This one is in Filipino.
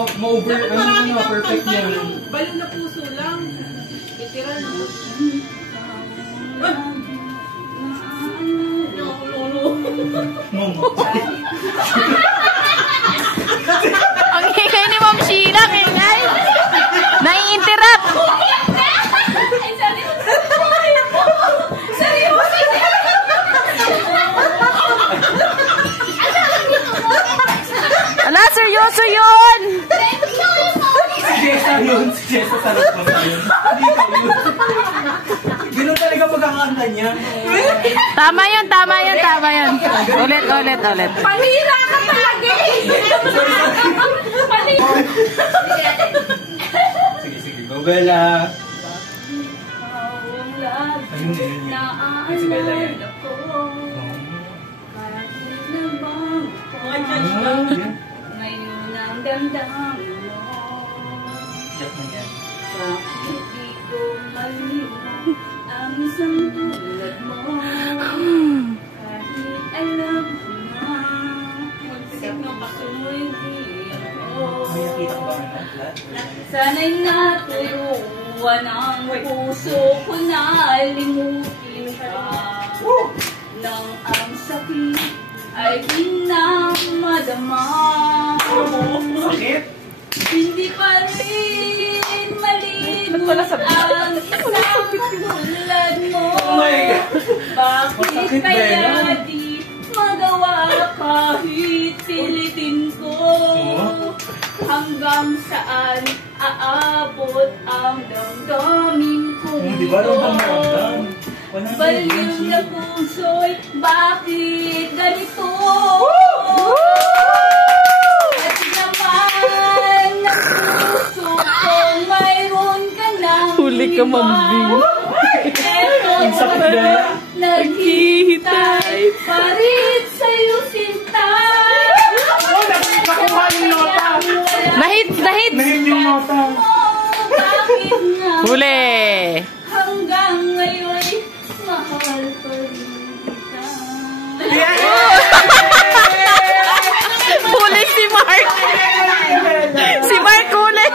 Ma-over, perfect yan. Balon na puso lang. Itira na. Ang hingay ni Ma'am Sheila, hingay. Nai-interrupt. Ala, seryoso yun! Si Jessa yun. Si Jessa sa loob mo yun. Hindi ka yun. Ganun talaga pagkakanta niya. Tama yun, tama yun, tama yun. Ulit, ulit, ulit. Panira ka talaga eh! Panira! Sige, sige. Go, Bella. Ayun, ayun. Ay, si Bella yan. Ngayon ang damdamin mo. Iyak mo yan. Bakit di ko maliwan ang isang tulad mo? Kahit alam ko na magsikap na pasumulin ko. May nakita ko ba nga lahat? Sana'y naturuan ang puso ko na limutin ka. Nang ang sakit ay pinamadama. Sakit? Hindi pa rin malimut ang isang katulad mo. Oh my God! Bakit kaya di magawa kahit pilitin ko? Hanggang saan aabot ang damdamin ko? Di ba rin bang maramdam? Baliw na puso'y bakit ganito? At naman ang puso kong mayroon ka ng Huli ka, Ma'am V. Eto naghihintay pa rin sa'yo sinta. Nakuha yung nota! Nahit, nahit. Nahit yung nota! Bakit nga Huli. hanggang ngayon mahal pa rin kita? Huli si Mark. Si Mark huli.